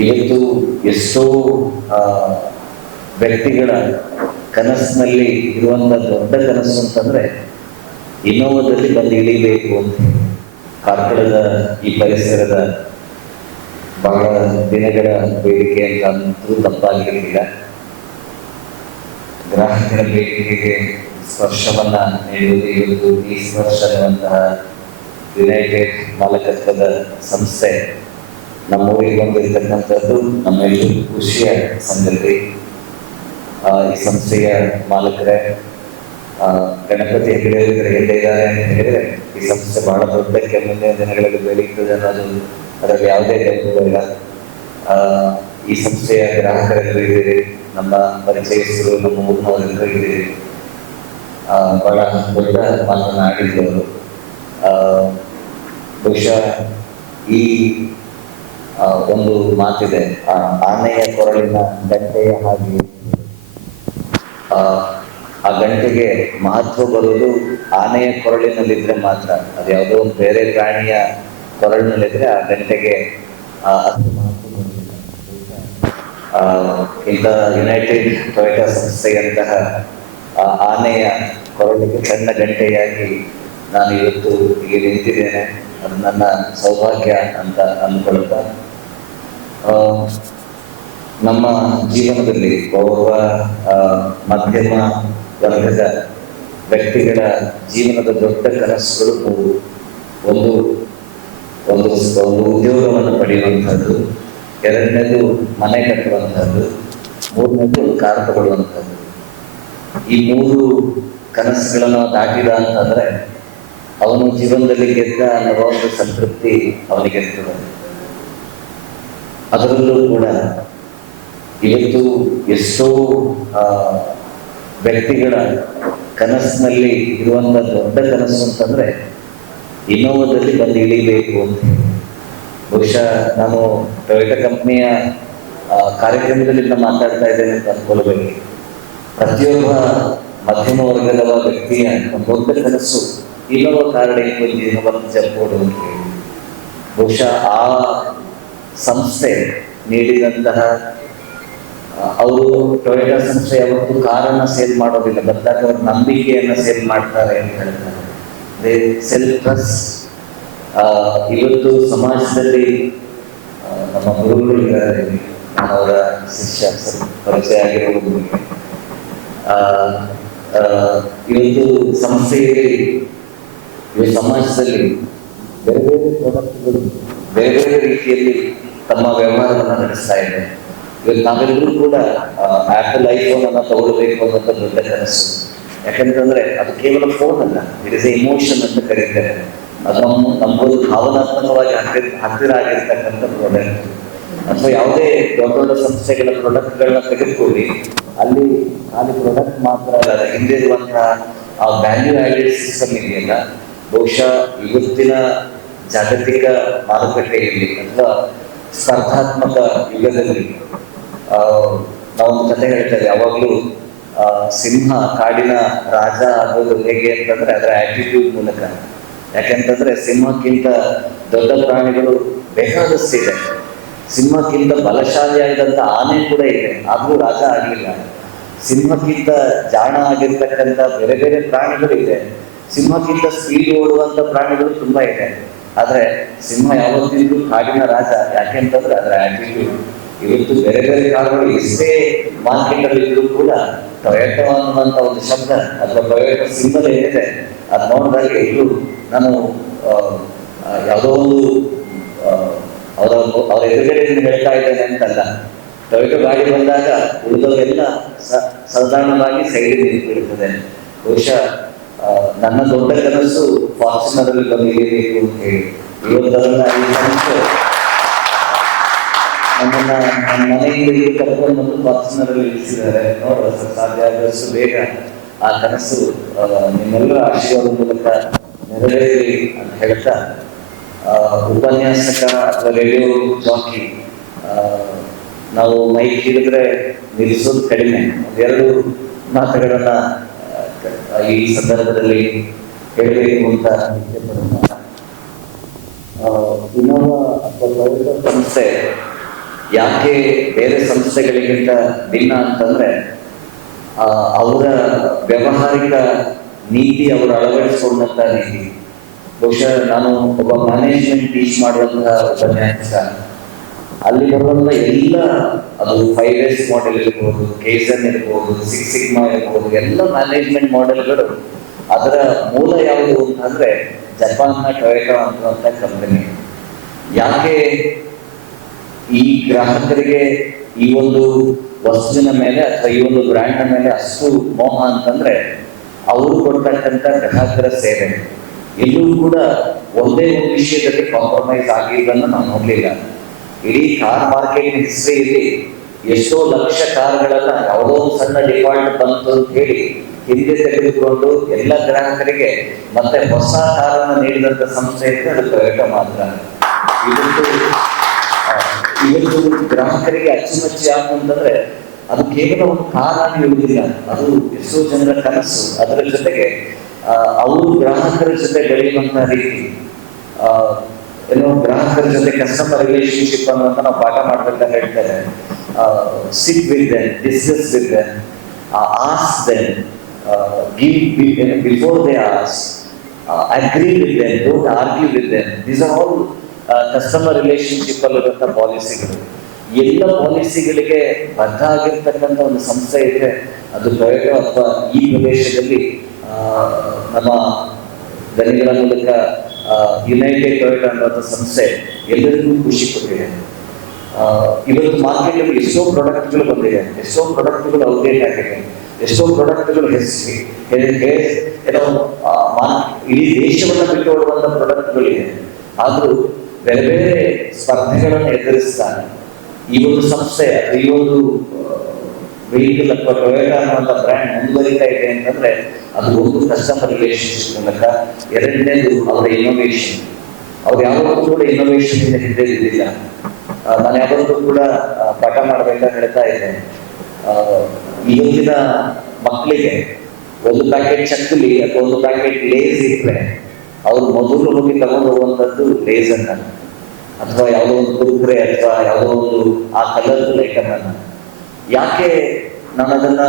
ಇವತ್ತು ಎಷ್ಟೋ ಆ, ವ್ಯಕ್ತಿಗಳ ಕನಸಿನಲ್ಲಿ ಇರುವಂತ ದೊಡ್ಡ ಕನಸು ಅಂತಂದ್ರೆ ಇನ್ನೋವದಲ್ಲಿ ಬಂದು ಇಳಿಬೇಕು ಅಂತ. ಕಾರ್ಕಳದ ಈ ಪರಿಸರದ ಬಹಳ ದಿನಗಳ ಬೇಡಿಕೆ ಅಂತ ಅಂತೂ ತಪ್ಪಾಗಿರಲಿಲ್ಲ ಗ್ರಾಹಕರ ಬೇಡಿಕೆಗೆ ಸ್ಪರ್ಶವನ್ನ ನೀಡುವುದು ಇವತ್ತು ಈ ಸ್ಪರ್ಶ ಅನ್ನುವಂತಹ ಯುನೈಟೆಡ್ ಮಾಲಕತ್ವದ ಸಂಸ್ಥೆ ನಮ್ಮೂರಿಗೆ ಬಂದಿರತಕ್ಕಂಥದ್ದು ನಮ್ಮೆಲ್ಲರಿಗೂ ಖುಷಿಯ ಸಂಗತಿ. ಈ ಸಂಸ್ಥೆಯ ಮಾಲಕರೇ ಗಣಪತಿ ಹೆಗಡೆ ಎಲ್ಲಿದ್ದಾರೆ ಇದ್ದಾರೆ ಅಂತ ಹೇಳಿದ್ರೆ ಈ ಸಂಸ್ಥೆ ಬಹಳ ದೊಡ್ಡ ಮುಂದಿನ ದಿನಗಳಲ್ಲಿ ಬೆಳೆಯುತ್ತದೆ ಅನ್ನೋದು ಅದರಲ್ಲಿ ಯಾವುದೇ ಗೊಂದಲ ಇಲ್ಲ. ಈ ಸಂಸ್ಥೆಯ ಗ್ರಾಹಕರೆಲ್ಲರೂ ಇದ್ದೀರಿ ನಮ್ಮ ಪರಿಚಯಸ್ಥರು ನಮ್ಮ ಊರಿನವರೆಲ್ಲರೂ ಇದ್ದೀರಿ. ಆ, ಬಹಳ ದೊಡ್ಡ ಮಾತನಾಡಿದ್ದವರು ಆ, ಬಹುಶಃ ಈ ಒಂದು ಮಾತಿದೆ. ಆ, ಆನೆಯ ಕೊರಳಿನ ಗಂಟೆಯ ಹಾಗೆ. ಆ, ಗಂಟೆಗೆ ಮಹತ್ವ ಬರುವುದು ಆನೆಯ ಕೊರಳಿನಲ್ಲಿದ್ರೆ ಮಾತ್ರ. ಅದು ಯಾವುದೋ ಒಂದು ಬೇರೆ ಪ್ರಾಣಿಯ ಕೊರಳಿನಲ್ಲಿದ್ರೆ ಆ ಗಂಟೆಗೆ ಇಂಥ ಯುನೈಟೆಡ್ ಟೊಯೋಟಾ ಸಂಸ್ಥೆಯಂತಹ ಆನೆಯ ಕೊರಳಿಗೆ ಸಣ್ಣ ಗಂಟೆಯಾಗಿ ನಾನು ಇವತ್ತು ಇಲ್ಲಿ ನಿಂತಿದ್ದೇನೆ. ಅದು ನನ್ನ ಸೌಭಾಗ್ಯ ಅಂತ ಅಂದ್ಕೊಳ್ತಾ ನಮ್ಮ ಜೀವನದಲ್ಲಿ ಒಬ್ಬ ಮಧ್ಯಮ ವರ್ಗದ ವ್ಯಕ್ತಿಗಳ ಜೀವನದ ದೊಡ್ಡ ಕನಸುಗಳು ಒಂದು ಒಂದು ಒಂದು ಉದ್ಯೋಗವನ್ನು ಪಡೆಯುವಂಥದ್ದು, ಎರಡನೇದು ಮನೆ ಕಟ್ಟುವಂಥದ್ದು, ಮೂರನೇದು ಕಾರ್ ತಗೊಳ್ಳುವಂಥದ್ದು. ಈ ಮೂರು ಕನಸುಗಳನ್ನು ದಾಟಿದ ಅಂತಂದ್ರೆ ಅವನು ಜೀವನದಲ್ಲಿ ಗೆದ್ದ ಅನ್ನೋ ಒಂದು ಸಂತೃಪ್ತಿ ಅವನಿಗೆ ಇರ್ತದೆ. ಅದರಲ್ಲೂ ಕೂಡ ಇವತ್ತು ಎಷ್ಟೋ ವ್ಯಕ್ತಿಗಳ ಕನಸಿನಲ್ಲಿ ಇರುವಂತ ದೊಡ್ಡ ಕನಸು ಅಂತಂದ್ರೆ ಇನ್ನೋವದಲ್ಲಿ ಬಂದು ಇಳಿಬೇಕು ಅಂತ. ಬಹುಶಃ ನಾನು ಟೊಯೋಟಾ ಕಂಪ್ನಿಯ ಕಾರ್ಯಕ್ರಮದಲ್ಲಿ ಮಾತಾಡ್ತಾ ಇದ್ದೇನೆ ಅಂತ ಅನ್ಕೊಳ್ಬೇಕು ಪ್ರತಿಯೊಬ್ಬ ಮಧ್ಯಮ ವರ್ಗದ ವ್ಯಕ್ತಿಯ ದೊಡ್ಡ ಕನಸು ಇನ್ನೋವ ಕಾರಣ ಜೀವನವನ್ನು ಜಪ್ಪಿಕೊಡು ಅಂತ ಬಹುಶಃ ಆ ಸಂಸ್ಥೆ ನೀಡಿದಂತಹ ಅವರು ಟೊಯೋಟಾ ಸಂಸ್ಥೆ ಯಾವತ್ತು ಕಾರನ್ನ ಸೇಲ್ ಮಾಡೋದಿಲ್ಲ ಬದಲಾಗಿ ಅವ್ರ ನಂಬಿಕೆಯನ್ನ ಸೇಲ್ ಮಾಡ್ತಾರೆ ಅಂತ ಹೇಳ್ತಾರೆ ಸೆಲ್ಫ್ ಟ್ರಸ್ಟ್ ಇವತ್ತು ಸಮಾಜದಲ್ಲಿ ನಮ್ಮ ಗುರುಗಳು ಇದ್ದಾರೆ ಅವರ ಶಿಷ್ಯ ಪರಿಚಯ ಆಗಿರುವುದು ಆ, ಆ, ಇವತ್ತು ಸಂಸ್ಥೆಯಲ್ಲಿ ಇವತ್ತು ಸಮಾಜದಲ್ಲಿ ಬೇರೆ ಬೇರೆ ಪ್ರಾಡಕ್ಟ್ಗಳು ಬೇರೆ ಬೇರೆ ರೀತಿಯಲ್ಲಿ ತಮ್ಮ ವ್ಯವಹಾರವನ್ನು ನಡೆಸ್ತಾ ಇದೆ ಇವತ್ತು ನಾವೆಲ್ಲರೂ ಕೂಡ ಆಪಲ್ ಐಫೋನ್ ಅನ್ನ ತಗೊಳ್ಬೇಕು ಅನ್ನೋಂಥ ದೊಡ್ಡ ಕನಸು. ಯಾಕಂತಂದ್ರೆ ಅದು ಕೇವಲ ಫೋನ್ ಅಲ್ಲ ಇಟ್ ಇಸ್ ಇಮೋಷನ್ ಅಂತ ಕರೀತಾರೆ. ಅದು ನಮ್ಮ ನಮ್ಮದು ಭಾವನಾತ್ಮಕವಾಗಿ ಹತ್ತಿರ ಹತ್ತಿರ ಆಗಿರ್ತಕ್ಕಂಥ ಪ್ರಾಡಕ್ಟ್ ಅಥವಾ ಯಾವುದೇ ದೊಡ್ಡ ದೊಡ್ಡ ಸಂಸ್ಥೆಗಳ ಪ್ರಾಡಕ್ಟ್ಗಳನ್ನ ತೆಗೆದುಕೊಳ್ಳಿ, ಅಲ್ಲಿ ಖಾಲಿ ಪ್ರಾಡಕ್ಟ್ ಮಾತ್ರ ಅಲ್ಲ ಹಿಂದೆ ಇರುವಂತಹ ಆ ವ್ಯಾಲ್ಯೂ ಆಡೆಡ್ ಸಿಸ್ಟಮ್ ಇದೆಯಲ್ಲ, ಬಹುಶಃ ಇವತ್ತಿನ ಜಾಗತಿಕ ಮಾರುಕಟ್ಟೆಯಲ್ಲಿ ಅಥವಾ ಸ್ಪರ್ಧಾತ್ಮಕ ಯುಗದಲ್ಲಿ ನಾವೊಂದು ಕತೆ ಹೇಳ್ತೇವೆ ಯಾವಾಗಲೂ ಸಿಂಹ ಕಾಡಿನ ರಾಜ ಆಗೋದು ಹೇಗೆ ಅಂತಂದ್ರೆ ಅದರ ಆಟಿಟ್ಯೂಡ್ ಮೂಲಕ. ಯಾಕೆಂತಂದ್ರೆ ಸಿಂಹಕ್ಕಿಂತ ದೊಡ್ಡ ಪ್ರಾಣಿಗಳು ಬೇಕಾದಷ್ಟಿದೆ. ಸಿಂಹಕ್ಕಿಂತ ಬಲಶಾಲಿಯಾಗಿದ್ದಂತ ಆನೆ ಕೂಡ ಇದೆ, ಆದ್ರೂ ರಾಜ ಆಗಲಿಲ್ಲ. ಸಿಂಹಕ್ಕಿಂತ ಜಾಣ ಆಗಿರ್ತಕ್ಕಂಥ ಬೇರೆ ಬೇರೆ ಪ್ರಾಣಿಗಳು ಇದೆ ಸಿಂಹಕ್ಕಿಂತ ಸ್ಪೀಡ್ ಓಡುವಂತ ಪ್ರಾಣಿಗಳು ತುಂಬಾ ಇದೆ. ಆದ್ರೆ ಸಿಂಹ ಯಾವತ್ತಿದ್ರು ಕಾಡಿನ ರಾಜ. ಯಾಕೆಂತಂದ್ರೆ ಅದರ ಆಟಿಟ್ಯೂಡ್ ಇವತ್ತು ಬೇರೆ ಬೇರೆ ಕಾರುಗಳು ಎಷ್ಟೇ ಮಾರ್ಕೆಟ್ ಅಲ್ಲಿ ಇದ್ರು ಕೂಡ ಟೊಯೋಟೋ ಅನ್ನುವಂತ ಒಂದು ಶಬ್ದ ಅಥವಾ ಟೊಯೋಟೋ ಸಿಂಬಲ್ ಏನಿದೆ, ಅದು ನೋಡಿದಾಗ ಇದು ನಾನು ಯಾವುದೋ ಒಂದು ಅವರ ಅವರ ಎದುರುಗಡೆ ಹೇಳ್ತಾ ಇದ್ದೇನೆ ಅಂತಲ್ಲ. ಟೊಯೋಟೋ ಗಾಡಿ ಬಂದಾಗ ಉಳಿದವರೆಲ್ಲ ಸಾಧಾರಣವಾಗಿ ಸೈಡ್ ನಿಂತಿರುತ್ತದೆ ಬಹುಶಃ ನನ್ನ ದೊಡ್ಡ ಕನಸು ಫಾರ್ಚುನರ್ ಅಲ್ಲಿ ಬಂದು ಅಂತ ಹೇಳಿ. ಇವತ್ತಲ್ಲ ಈ ನಮ್ಮ ಮನೆಯಿಂದ ಇಲ್ಲಿ ಕರ್ಕೊಂಡು ಬಂದು ಫಾರ್ಚುನರ್ ಅಲ್ಲಿ ಇಳಿಸಿದ್ದಾರೆ. ನೋಡ್ರ ಸಾಧ್ಯ ಆದಷ್ಟು ಬೇಗ ಆ ಕನಸು ನಿಮ್ಮೆಲ್ಲರ ಆಶೀರ್ವಾದ ಮೂಲಕ ನೆರವೇರಿ ಅಂತ ಹೇಳ್ತಾ ಉಪನ್ಯಾಸಕ ಅಥವಾ ರೇಡಿಯೋ ಜಾಕಿ ನಾವು ಮೈಕ್ ಹಿಡಿದ್ರೆ ನಿಲ್ಲಿಸೋದು ಕಡಿಮೆ. ಒಂದೆರಡು ಮಾತುಗಳನ್ನ ಈ ಸಂದರ್ಭದಲ್ಲಿ ಹೇಳಬೇಕು ಅಂತ ಇನ್ನೋವಾ ಸಂಸ್ಥೆ ಯಾಕೆ ಬೇರೆ ಸಂಸ್ಥೆಗಳಿಗಿಂತ ಭಿನ್ನ ಅಂತಂದ್ರೆ ಆ, ಅವರ ವ್ಯವಹಾರಿಕ ನೀತಿ ಅವರು ಅಳವಡಿಸಿಕೊಂಡಂತ ನೀತಿ. ಬಹುಶಃ ನಾನು ಒಬ್ಬ ಮ್ಯಾನೇಜ್ಮೆಂಟ್ ಟೀಚ್ ಮಾಡುವಂತಹ ಉಪನ್ಯಾಸ ಅಲ್ಲಿ ಬರುವಂತ ಎಲ್ಲ ಅದು ಫೈವ್ ಎಸ್ ಮಾಡೆಲ್ ಇರ್ಬೋದು ಕೇಸನ್ ಇರ್ಬೋದು ಸಿಕ್ಸ್ ಸಿಗ್ಮಾ ಇರ್ಬೋದು, ಎಲ್ಲ ಮ್ಯಾನೇಜ್ಮೆಂಟ್ ಮಾಡೆಲ್ಗಳು ಅದರ ಮೂಲ ಯಾವುದು ಅಂತಂದ್ರೆ ಜಪಾನ್ನ ಟೊಯೋಟಾ ಅಂತ ಕಂಪನಿ ಯಾಕೆ ಈ ಗ್ರಾಹಕರಿಗೆ ಈ ಒಂದು ವಸ್ತುವಿನ ಮೇಲೆ ಅಥವಾ ಈ ಒಂದು ಬ್ರ್ಯಾಂಡ್ನ ಮೇಲೆ ಅಷ್ಟು ಮೋಹ ಅಂತಂದ್ರೆ ಅವರು ಕೊಡ್ತಕ್ಕಂಥ ಗ್ರಾಹಕರ ಸೇವೆ. ಎಲ್ಲೂ ಕೂಡ ಒಂದೇ ಒಂದು ವಿಷಯದಲ್ಲಿ ಕಾಂಪ್ರಮೈಸ್ ಆಗಿಲ್ಲ ನಾವು ನೋಡ್ಲಿಲ್ಲ. ಇಡೀ ಕಾರ್ ಮಾರ್ಕೆಟ್ ಹಿಸ್ಟ್ರಿಯಲ್ಲಿ ಎಷ್ಟೋ ಲಕ್ಷ ಕಾರ್ಗಳನ್ನ ಯಾವುದೋ ಸಣ್ಣ ಡಿಫಾಲ್ಟ್ ಬಂತು ಅಂತ ಹೇಳಿ ಹಿಂದೆ ತೆಗೆದುಕೊಂಡು ಎಲ್ಲ ಗ್ರಾಹಕರಿಗೆ ಮತ್ತೆ ಹೊಸ ಕಾರನ್ನು ನೀಡಿದಂತ ಸಂಸ್ಥೆ ಅಂದ್ರೆ ಅದು ಪ್ರಯೋಗ ಮಾತ್ರ ಇವತ್ತು ಇವತ್ತು ಗ್ರಾಹಕರಿಗೆ ಅಚ್ಚುಮೆಚ್ಚು ಯಾಕೆ ಅಂತಂದ್ರೆ ಅದು ಕೇವಲ ಒಂದು ಕಾರಾಗಿ ಇರುವುದಿಲ್ಲ ಅದು ಎಷ್ಟೋ ಜನರ ಕನಸು. ಅದರ ಜೊತೆಗೆ ಅವರು ಗ್ರಾಹಕರ ಜೊತೆ ಬೆಳೆಯುವಂತ ರೀತಿ ಏನೋ ಗ್ರಾಹಕರ ಜೊತೆ ಕಸ್ಟಮರ್ ರಿಲೇಶನ್ಶಿಪ್ ಅನ್ನುವಂತ ನಾವು ಪಾಠ ಮಾಡ್ಬೇಕಂತ ಹೇಳ್ತಾರೆ. Sit with discuss with us then give before they ask agree with them don't argue with them these are all customer relationship ಅಲ್ಲಿರುವಂತಹ ಪಾಲಿಸಿಗಳು ಎಲ್ಲ ಪಾಲಿಸಿಗಳಿಗೆ ಬದ್ಧ ಆಗಿರ್ತಕ್ಕಂಥ ಒಂದು ಸಂಸ್ಥೆ ಇದ್ರೆ ಅದು ಟೊಯೋಟೋ ಅಥವಾ ಈ ಪ್ರದೇಶದಲ್ಲಿ ನಮ್ಮ ದನಿಗಳ ಮೂಲಕ ಯುನೈಟೆಡ್ ಕರ್ಟ್ ಅನ್ನೋ ಸಂಸ್ಥೆ ಎಲ್ಲರಿಗೂ ಖುಷಿ ಕೊಟ್ಟಿದೆ. ಇವತ್ತು ಮಾರ್ಕೆಟಲ್ಲಿ ಎಷ್ಟೋ ಪ್ರಾಡಕ್ಟ್ಗಳು ಬಂದಿದೆ. ಎಷ್ಟೋ ಪ್ರಾಡಕ್ಟ್ಗಳು ಅಪ್ಡೇಟ್ ಆಗಿದೆ. ಎಷ್ಟೋ ಪ್ರಾಡಕ್ಟ್ಗಳು ಇಡೀ ದೇಶವನ್ನು ಬಿಟ್ಟು ಪ್ರಾಡಕ್ಟ್ಗಳಿದೆ ಆದ್ರೂ ಬೇರೆ ಬೇರೆ ಸ್ಪರ್ಧೆಗಳನ್ನು ಎದುರಿಸ್ತಾನೆ ಈ ಒಂದು ಸಂಸ್ಥೆ ಈ ಒಂದು ವೆಹಿಕಲ್ ಅಥವಾ ಟೊಯೋಟಾ ಅನ್ನುವಂಥ ಬ್ರ್ಯಾಂಡ್ ಮುಂದುವರಿತಾ ಇದೆ ಅಂತಂದ್ರೆ ಅದು ಒಂದು ಕಸ್ಟಮರ್ ರಿಲೇಶನ್ಶಿಪ್ ಮೂಲಕ ಎರಡನೇದು ಅವರ ಇನೋವೇಷನ್ ಅವ್ರು ಯಾವತ್ತೂ ಕೂಡ ಇನೋವೇಷನ್ ಇಂದ ಹಿಂದೆ ಇದ್ದಿಲ್ಲ. ನಾನು ಯಾವತ್ತೂ ಕೂಡ ಪಾಠ ಮಾಡಬೇಕಾದ್ರೆ ಹೇಳ್ತಾ ಇದ್ದೆ. ಇವತ್ತಿನ ಮಕ್ಕಳಿಗೆ ಒಂದು ಪ್ಯಾಕೆಟ್ ಚಕ್ಕಲಿ ಅಥವಾ ಒಂದು ಪ್ಯಾಕೆಟ್ ಲೇಸ್ ಇಟ್ರೆ ಅವ್ರು ಮೊದಲು ಹೋಗಿ ತಗೊಂಡು ಹೋಗುವಂಥದ್ದು ಲೇಸ್ ಅಂತ ಅಥವಾ ಯಾವುದೋ ಒಂದು ಕುರುಕುರೆ ಅಥವಾ ಯಾವುದೋ ಒಂದು ಆ ಕಲರ್ ಐಟಮ್ ಅನ್ನ ಯಾಕೆ ನಾನು ಅದನ್ನ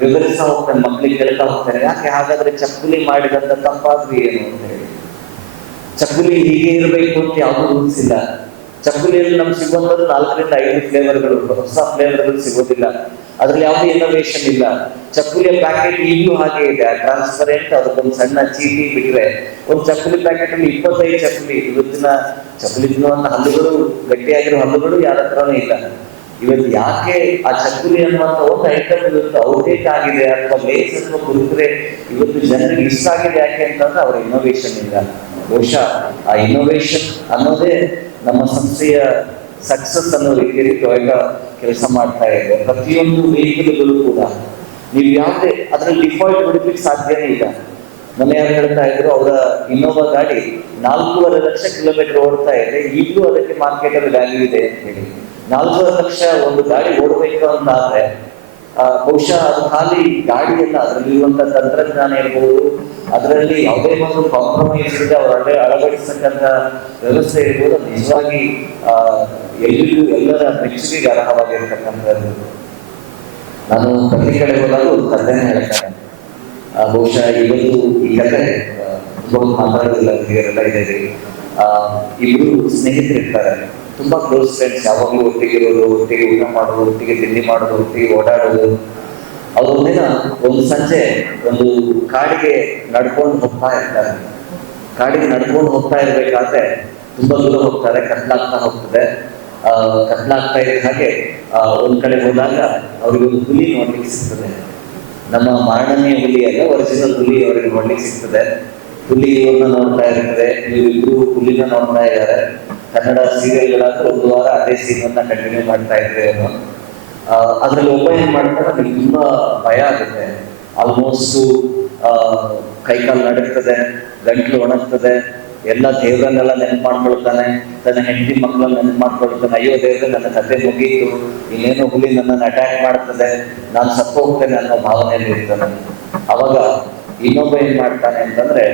ವಿವರಿಸ್ತಾ ಹೋಗ್ತೇನೆ ಮಕ್ಕಳಿಗೆ ಹೇಳ್ತಾ ಹೋಗ್ತೇನೆ ಯಾಕೆ ಹಾಗಾದ್ರೆ ಚಕ್ಕುಲಿ ಮಾಡಿದಂತ ತಪ್ಪಾದ್ರೆ ಏನು ಅಂತ ಹೇಳಿ. ಚಕ್ಕುಲಿ ಹೀಗೆ ಇರಬೇಕು ಅಂತ ಯಾವುದೂ ರೂಲ್ಸ್ ಚಕ್ಕುಲಿಯಲ್ಲಿ ನಮ್ಗೆ ಸಿಗುವಂಥದ್ದು ನಾಲ್ಕರಿಂದ ಐದು ಫ್ಲೇವರ್ಗಳು ಹೊಸ ಫ್ಲೇವರ್ಗಳು ಸಿಗೋದಿಲ್ಲ. ಅದ್ರಲ್ಲಿ ಯಾವುದೇ ಇನೋವೇಷನ್ ಇಲ್ಲ. ಚಕ್ಕುಲಿಯ ಪ್ಯಾಕೆಟ್ ಈಗಲೂ ಹಾಗೆ ಇದೆ. ಟ್ರಾನ್ಸ್ಪರೆಂಟ್ ಅದಕ್ಕೊಂದು ಸಣ್ಣ ಚೀಟಿ ಬಿಟ್ರೆ ಒಂದು ಚಕ್ಕುಲಿ ಪ್ಯಾಕೆಟ್ ಅಲ್ಲಿ ಇಪ್ಪತ್ತೈದು ಚಕ್ಕುಲಿ ಇವತ್ತಿನ ಚಕ್ಕುಲಿ ತಿನ್ನುವಂತ ಹಲ್ಲುಗಳು, ಗಟ್ಟಿಯಾಗಿರೋ ಹಲ್ಲುಗಳು ಯಾರ ಹತ್ರನೂ ಇಲ್ಲ. ಇವತ್ತು ಯಾಕೆ ಆ ಚಕ್ಕುಲಿ ಅನ್ನುವಂತ ಒಂದು ಐಟಮ್ ಇವತ್ತು ಔಟೇಟ್ ಆಗಿದೆ ಅಥವಾ ಲೇಸ್ ಅಥವಾ ಕುರುಕುರೆ ಇವತ್ತು ಜನರಿಗೆ ಇಷ್ಟ ಆಗಿದೆ ಯಾಕೆ ಅಂತಂದ್ರೆ ಅವರ ಇನ್ನೋವೇಶನ್ ಇಂದ. ಬಹುಶಃ ಆ ಇನ್ನೋವೇಶನ್ ಅನ್ನೋದೇ ನಮ್ಮ ಸಂಸ್ಥೆಯ ಸಕ್ಸಸ್ ಅನ್ನೋ ರೀತಿಯಲ್ಲಿ ಕೆಲಸ ಮಾಡ್ತಾ ಇದೆ. ಪ್ರತಿಯೊಂದು ವೆಹಿಕಲ್ಗಳು ಕೂಡ. ನೀವು ಯಾವುದೇ ಅದ್ರಲ್ಲಿ ಡಿಫಾಲ್ಟ್ ಹುಡುಕ್ಲಿಕ್ಕೆ ಸಾಧ್ಯನೇ ಇಲ್ಲ. ಮೊನ್ನೆ ಯಾರು ಹೇಳ್ತಾ ಇದ್ರು, ಅವರ ಇನ್ನೋವಾ ಗಾಡಿ ನಾಲ್ಕೂವರೆ ಲಕ್ಷ ಕಿಲೋಮೀಟರ್ ಓಡ್ತಾ ಇದೆ. ಈಗಲೂ ಅದಕ್ಕೆ ಮಾರ್ಕೆಟ್ ಅಲ್ಲಿ ವ್ಯಾಲ್ಯೂ ಇದೆ ಅಂತ ಹೇಳಿ. ನಾಲ್ಕೂವರೆ ಲಕ್ಷ ಒಂದು ಗಾಡಿ ಓಡಬೇಕು ಅಂತ ಆದ್ರೆ ಬಹುಶಃ ಅದು ಖಾಲಿ ಗಾಡಿಯಲ್ಲ ಅದರಲ್ಲಿರುವಂತ ತಂತ್ರಜ್ಞಾನ ಇರ್ಬೋದು ಅದರಲ್ಲಿ ಯಾವುದೇ ಒಂದು ಕಾಂಪ್ರಮೈಸ್ ಇದೆ ಅವರಲ್ಲಿ ಅಳವಡಿಸತಕ್ಕಂತ ವ್ಯವಸ್ಥೆ ಇರ್ಬೋದು ನಿಜವಾಗಿ ಆ, ಎಲ್ಲಿಗೂ ಎಲ್ಲರ ಮೆಚ್ಚುಗೆಗೆ ಅರ್ಹವಾಗಿರ್ತಕ್ಕಂಥದ್ದು. ನಾನು ಪ್ರತಿ ಕಡೆ ಹೋದಾಗ ಒಂದು ಕಥೆನ ಹೇಳ್ತೇನೆ. ಬಹುಶಃ ಇವತ್ತು ಈ ತುಂಬ ಮಾತಾಡೋದಿಲ್ಲ ಹಿರಿಯರೆಲ್ಲ ಆ, ಇಬ್ರು ಸ್ನೇಹಿತರಿರ್ತಾರೆ. ತುಂಬಾ ಕ್ಲೋಸ್ ಫ್ರೆಂಡ್ಸ್ ಯಾವಾಗಲೂ ಒಟ್ಟಿಗೆ ಇರೋದು, ಒಟ್ಟಿಗೆ ಊಟ ಮಾಡೋದು ಒಟ್ಟಿಗೆ ತಿಂಡಿ ಮಾಡೋದು ಒಟ್ಟಿಗೆ ಓಡಾಡೋದು ಅವರೊಂದಿನ ಒಂದು ಸಂಜೆ ಒಂದು ಕಾಡಿಗೆ ನಡ್ಕೊಂಡು ಹೋಗ್ತಾ ಇರ್ತಾರೆ. ಕಾಡಿಗೆ ನಡ್ಕೊಂಡು ಹೋಗ್ತಾ ಇರ್ಬೇಕಾದ್ರೆ ತುಂಬಾ ದೂರ ಹೋಗ್ತಾರೆ, ಕತ್ಲಾಗ್ತಾ ಹೋಗ್ತದೆ. ಆ, ಕತ್ಲಾಗ್ತಾ ಇದ್ದ ಹಾಗೆ ಒಂದ್ ಕಡೆ ಹೋದಾಗ ಅವ್ರಿಗೆ ಒಂದು ಹುಲಿ ನೋಡ್ಲಿಕ್ಕೆ ಸಿಗ್ತದೆ. ನಮ್ಮ ಮಾರಣನೆಯ ಹುಲಿ ಅಲ್ಲ ಒರಿಜಿನಲ್ ಹುಲಿ ಅವರಿಗೆ ನೋಡ್ಲಿಕ್ಕೆ ಸಿಗ್ತದೆ. ಹುಲಿ ಇವ್ರನ್ನ ನೋಡ್ತಾ ಇರ್ತದೆ ಇವರಿಬ್ರು ಹುಲಿನ ನೋಡ್ತಾ ಇದ್ದಾರೆ. ಕನ್ನಡ ಸೀರಿಯಲ್ಗಳಾದ್ರೆ ಒಂದು ವಾರ ಅದೇ ಸೀನ್ ಕಂಟಿನ್ಯೂ ಮಾಡ್ತಾ ಇದ್ರೆ ಅವನು ಅದ್ರಲ್ಲಿ ಒಬ್ಬ ಏನ್ ಮಾಡ್ತಾರೆ ನನಗೆ ತುಂಬಾ ಭಯ ಆಗುತ್ತೆ. ಆಲ್ಮೋಸ್ಟ್ ಕೈಕಾಲು ನಡುಗ್ತದೆ, ಗಂಟ್ಲು ಒಣಗ್ತದೆ, ಎಲ್ಲ ದೇವರನ್ನೆಲ್ಲ ನೆನ್ಪು ಮಾಡ್ಕೊಳ್ತಾನೆ ತನ್ನ ಹೆಂಡತಿ ಮಕ್ಕಳನ್ನ ನೆನಪು ಮಾಡ್ಕೊಳ್ತಾನೆ ಅಯ್ಯೋ ದೇವ್ರೆ, ನನ್ನ ಕತೆ ಮುಗೀತು, ಇನ್ನೇನು ಹುಲಿ ನನ್ನನ್ನು ಅಟ್ಯಾಕ್ ಮಾಡ್ತದೆ, ನಾನು ಸತ್ತು ಹೋಗ್ತೇನೆ ಅನ್ನೋ ಭಾವನೆಯಲ್ಲಿ ಇರ್ತಾನೆ. ಅವಾಗ ಇನ್ನೊಬ್ಬ ಏನ್ ಮಾಡ್ತಾನೆ ಅಂತಂದ್ರೆ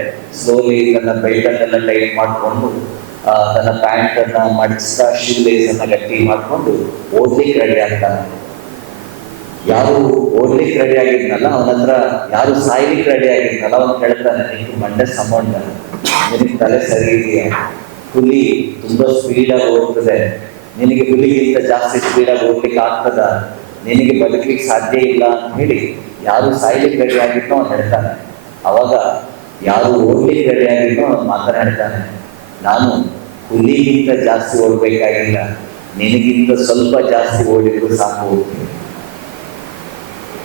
ಸ್ಲೋಲಿ ನನ್ನ ಬೆಲ್ಟನ್ನೆಲ್ಲ ಟೈಟ್ ಮಾಡ್ಕೊಂಡು ತನ್ನ ಪ್ಯಾಂಟ್ ಅನ್ನ ಮಡಿಸ್ತಾ ಶೂ ಲೇಸ್ ಅನ್ನ ಗಟ್ಟಿ ಮಾಡ್ಕೊಂಡು ಓದ್ಲಿಕ್ಕೆ ರೆಡಿ ಆಗ್ತಾನೆ. ಯಾರು ಓದ್ಲಿಕ್ಕೆ ರೆಡಿ ಆಗಿದ್ನಲ್ಲ, ಅವನ ಹತ್ರ ಯಾರು ಸಾಯ್ಲಿಕ್ಕೆ ರೆಡಿ ಆಗಿದ್ನಲ್ಲ, ಅವನು ಹೇಳ್ತಾನೆ ನಿಂಗೆ ಮಂಡೆ ಸಂಬಂಧ, ನಿನಗೆ ತಲೆ ಸರಿ ಇದೆಯಾ? ಹುಲಿ ತುಂಬಾ ಸ್ಪೀಡಾಗಿ ಹೋಗ್ತದೆ ನಿನಗೆ ಹುಲಿಗಿಂತ ಜಾಸ್ತಿ ಸ್ಪೀಡಾಗಿ ಹೋಗ್ಲಿಕ್ಕೆ ಆಗ್ತದ? ನಿನಗೆ ಬದುಕಲಿಕ್ಕೆ ಸಾಧ್ಯ ಇಲ್ಲ ಅಂತ ಹೇಳಿ ಯಾರು ಸಾಯ್ಲಿಕ್ಕೆ ರೆಡಿ ಆಗಿತ್ತೋ ಅವ್ನು ಹೇಳ್ತಾನೆ. ಅವಾಗ ಯಾರು ಓದ್ಲಿಕ್ಕೆ ರೆಡಿ ಆಗಿತ್ತೋ ಅವ್ನು ಮಾತನಾಡ್ತಾನೆ ನಾನು ಹುಲಿಗಿಂತ ಜಾಸ್ತಿ ಓಡ್ಬೇಕಾಗಿಲ್ಲ. ನಿನಗಿಂತ ಸ್ವಲ್ಪ ಜಾಸ್ತಿ ಓಡಿದ್ರು ಸಾಕು.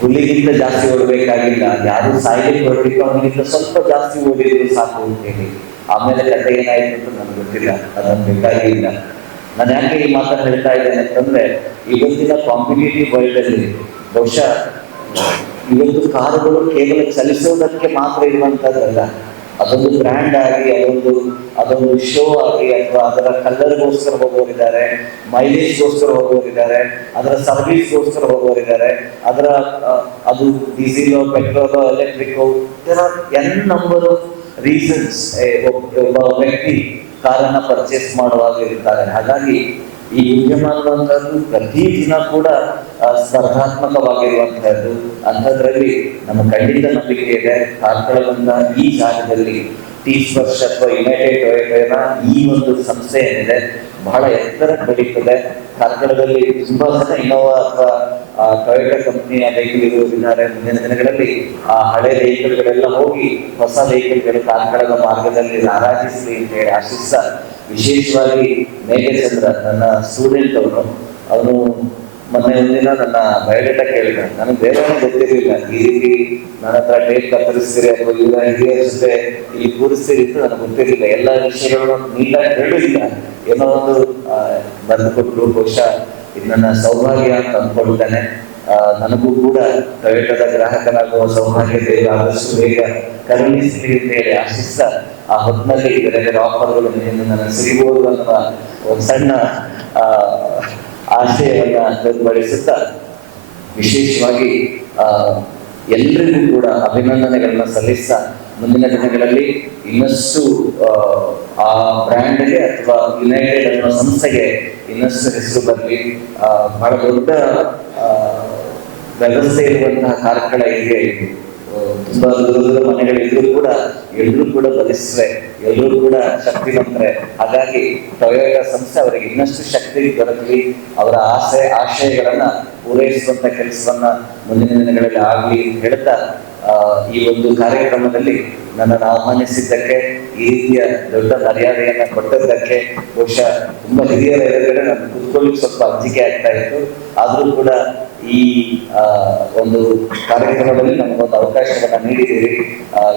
ಹುಲಿಗಿಂತ ಜಾಸ್ತಿ ಓಡಬೇಕಾಗಿಲ್ಲ. ಯಾರು ಸಾಯ್ಲಿಕ್ಕೆ ಹೊರಟಿತ್ತು ಅವನಿಗಿಂತ ಸ್ವಲ್ಪ ಜಾಸ್ತಿ ಓಡಿದ್ರು ಸಾಕು ಅಂತ ಹೇಳಿ ಆಮೇಲೆ ಕಥೆ ಏನಾಯ್ತು ಅಂತ ನನಗೆ ಗೊತ್ತಿಲ್ಲ. ಅದನ್ನು ಬೇಕಾಗಿಲ್ಲ. ನಾನು ಯಾಕೆ ಈ ಮಾತನ್ನು ಹೇಳ್ತಾ ಇದ್ದೇನೆ ಅಂತಂದ್ರೆ, ಇವತ್ತಿನ ಕಾಂಪಿಟೇಟಿವ್ ವರ್ಲ್ಡ್ ಅಲ್ಲಿ ಬಹುಶಃ ಇವತ್ತು ಕಾರುಗಳು ಕೇವಲ ಚಲಿಸೋದಕ್ಕೆ ಮಾತ್ರ ಇರುವಂತದ್ದಲ್ಲ ಅದೊಂದು ಬ್ರ್ಯಾಂಡ್ ಆಗಿ, ಅದೊಂದು ಅದೊಂದು ಶೋ ಆಗಿ ಅಥವಾ ಅದರ ಕಲ್ಲರ್ಗೋಸ್ಕರ ಹೋಗೋರಿದ್ದಾರೆ ಮೈಲೇಜ್ಗೋಸ್ಕರ ಹೋಗೋರಿದ್ದಾರೆ, ಅದರ ಸರ್ವಿಸ್ಗೋಸ್ಕರ ಹೋಗೋರಿದ್ದಾರೆ, ಅದರ ಅದು diesel petrol electric n number of reasons ಒಬ್ಬ ವ್ಯಕ್ತಿ ಕಾರನ್ನ ಪರ್ಚೇಸ್ ಮಾಡುವಾಗ ಇರುತ್ತಾರೆ ಹಾಗಾಗಿ ಈ ಅನ್ನುವಂಥದ್ದು ಪ್ರತಿ ದಿನ ಕೂಡ ಸ್ಪರ್ಧಾತ್ಮಕವಾಗಿರುವಂತಹದ್ದು. ಅಂಥದ್ರಲ್ಲಿ ನಮ್ಮ ಖಂಡಿತ ನಂಬಿಕೆ ಇದೆ. ಕಾರ್ಕಳದಿಂದ ಈ ಜಾಗದಲ್ಲಿ ತೀಸ್ ವರ್ಷ ಅಥವಾ ಯುನೈಟೆಡ್ ಈ ಒಂದು ಸಂಸ್ಥೆ ಏನಿದೆ ಬಹಳ ಎತ್ತರ ಬೆಳೀತದೆ ಕಾರ್ಕಳದಲ್ಲಿ ತುಂಬಾ ಜನ ಇನ್ನೋವಾ ಅಥವಾ ಟೊಯೋಟಾ ಕಂಪ್ನಿಯ ವೆಹಿಕಲ್ ಇರುವುದಿದ್ದಾರೆ ಮುಂದಿನ ದಿನಗಳಲ್ಲಿ, ಆ, ಹಳೆ ವೆಹಿಕಲ್ಗಳೆಲ್ಲ ಹೋಗಿ ಹೊಸ ವೆಹಿಕಲ್ಗಳು ಕಾರ್ಕಳದ ಮಾರ್ಗದಲ್ಲಿ ರಾರಾಜಿಸಲಿ ಅಂತ ಹೇಳಿ ಆಶಿಸ್ತಾ, ವಿಶೇಷವಾಗಿ ಮೇಘಚಂದ್ರ, ನನ್ನ ಸ್ಟೂಡೆಂಟ್ ಅವನು ಅವನು ಮೊನ್ನೆ ಒಂದಿನ ನನ್ನ ಬಯೋಡೇಟಾ ಕೇಳಿದ. ನನಗೆ ಬೇರೆ ಗೊತ್ತಿರಲಿಲ್ಲ. ಈ ರೀತಿ ನನ್ನ ಹತ್ರ ಡೇಟ್ ಕತ್ತರಿಸ್ತೀರಿ ಅಥವಾ ಇವರ ಹಿರಿಯರ ಜೊತೆ ಇಲ್ಲಿ ಕೂರಿಸ್ತೀರಿ ಅಂತ ನನಗೆ ಗೊತ್ತಿರಲಿಲ್ಲ. ಎಲ್ಲ ವಿಷಯಗಳನ್ನು ನೀಟಾಗಿ ಹೇಳಿಲ್ಲ ಏನೋ ಒಂದು ಬರೆದು ಕೊಟ್ಟರು ಬಹುಶಃ ಇದು ನನ್ನ ಸೌಭಾಗ್ಯ ಅಂತ ಅಂದ್ಕೊಳ್ತೇನೆ. ನನಗೂ ಕೂಡ ಟೊಯೋಟದ ಗ್ರಾಹಕನಾಗುವ ಸೌಭಾಗ್ಯ ಬೇಗ ಆದಷ್ಟು ಬೇಗ ಕರುಣಿಸಲಿ ಅಂತ ಹೇಳಿ ಆಶಿಸ್ತಾ ಆ ಹೊತ್ತಿನಲ್ಲಿ ಬೇರೆ ಬೇರೆ ಆಫರ್ಗಳು ನನ್ನ ಸಿಗಬಹುದು ಅನ್ನುವ ಒಂದು ಸಣ್ಣ ಆಶಯವನ್ನ ವ್ಯಕ್ತಪಡಿಸುತ್ತಾ ವಿಶೇಷವಾಗಿ ಆ, ಎಲ್ರಿಗೂ ಕೂಡ ಅಭಿನಂದನೆಗಳನ್ನ ಸಲ್ಲಿಸ್ತಾ ಮುಂದಿನ ದಿನಗಳಲ್ಲಿ ಇನ್ನಷ್ಟು ಆ, ಬ್ರ್ಯಾಂಡ್ಗೆ ಅಥವಾ ಯುನೈಟೆಡ್ ಅನ್ನೋ ಸಂಸ್ಥೆಗೆ ಇನ್ನಷ್ಟು ಹೆಸರು ಬರಲಿ ಬಹಳ ದೊಡ್ಡ ವ್ಯವಸ್ಥೆ ಇರುವಂತಹ ಕಾರ್ಕಳ ಇದೆ ಇದು. ತುಂಬಾ ಕೂಡ ಎಲ್ಲರೂ ಕೂಡ ಬಲಿಸ್ರೆ ಎಲ್ಲರೂ ಕೂಡ ಶಕ್ತಿವಂತರೆ. ಹಾಗಾಗಿ ಪ್ರಯೋಗ ಸಂಸ್ಥೆ ಅವರಿಗೆ ಇನ್ನಷ್ಟು ಶಕ್ತಿ ದೊರಕಲಿ, ಅವರ ಆಸೆ, ಆಶಯಗಳನ್ನ ಪೂರೈಸುವಂತ ಕೆಲಸವನ್ನ ಮುಂದಿನ ದಿನಗಳಲ್ಲಿ ಆಗ್ಲಿ ಹೇಳ್ತಾ ಈ ಒಂದು ಕಾರ್ಯಕ್ರಮದಲ್ಲಿ ನನ್ನನ್ನು ಆಹ್ವಾನಿಸಿದ್ದಕ್ಕೆ ಈ ರೀತಿಯ ದೊಡ್ಡ ಮರ್ಯಾದೆಯನ್ನ ಕೊಟ್ಟದ್ದಕ್ಕೆ ಬಹುಶಃ ತುಂಬಾ ಹಿರಿಯರ ಎದುರುಗಡೆ ನಾನು ಕುತ್ಕೊಳ್ಳಿ ಸ್ವಲ್ಪ ಅಂಜಿಕೆ ಆಗ್ತಾ ಇತ್ತು. ಆದ್ರೂ ಕೂಡ ಈ ಒಂದು ಕಾರ್ಯಕ್ರಮದಲ್ಲಿ ನಮಗೊಂದು ಅವಕಾಶವನ್ನ ನೀಡಿದ್ದೀರಿ.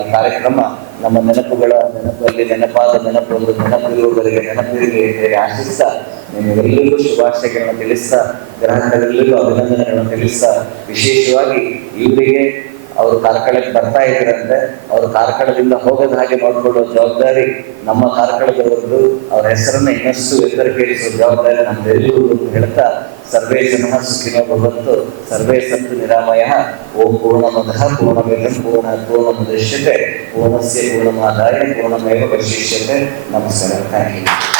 ಈ ಕಾರ್ಯಕ್ರಮ ನಮ್ಮ ನೆನಪುಗಳ ನೆನಪಲ್ಲಿ ನೆನಪಾದ ನೆನಪು ಒಂದು ನೆನಪಿರುವವರಿಗೆ ನೆನಪಿರಲಿ ಅಂತ ಹೇಳಿ ಆಶಿಸ್ತಾ. ನಿಮಗೆಲ್ಲರಿಗೂ ಶುಭಾಶಯಗಳನ್ನು ತಿಳಿಸ್ತಾ. ಗ್ರಾಹಕರೆಲ್ಲರಿಗೂ ಅಭಿನಂದನೆಗಳನ್ನು ತಿಳಿಸ್ತಾ. ವಿಶೇಷವಾಗಿ ಇವರಿಗೆ ಅವರು ಕಾರ್ಕಳಕ್ಕೆ ಬರ್ತಾ ಇದ್ರಂತೆ ಅವರು ಕಾರ್ಕಳದಿಂದ ಹೋಗದ ಹಾಗೆ ನೋಡ್ಕೊಳ್ಳುವ ಜವಾಬ್ದಾರಿ ನಮ್ಮ ಕಾರ್ಕಳದವರದ್ದು. ಅವರ ಹೆಸರನ್ನ ಇನ್ನಷ್ಟು ಎತ್ತರಕ್ಕೇರಿಸುವ ಜವಾಬ್ದಾರಿ ನಮ್ದೆಲ್ಲರೂ ಅಂತ ಹೇಳ್ತಾ ಸರ್ವೇ ಜನ ಸುಖಿನ ಭವಂತು. ಸರ್ವೇ ಸಂತು ನಿರಾಮಯ. ಓಂ ಪೂರ್ಣಮದಃ ಪೂರ್ಣಮಿದಂ ಪೂರ್ಣ ಪೂರ್ಣಮುದಶ್ಯತೆ. ಪೂರ್ಣಸ್ಯ ಪೂರ್ಣಮಾದಾಯ ಪೂರ್ಣಮೇವ ವಶಿಷ್ಯತೆ ನಮಸ್ಕಾರ. Thank you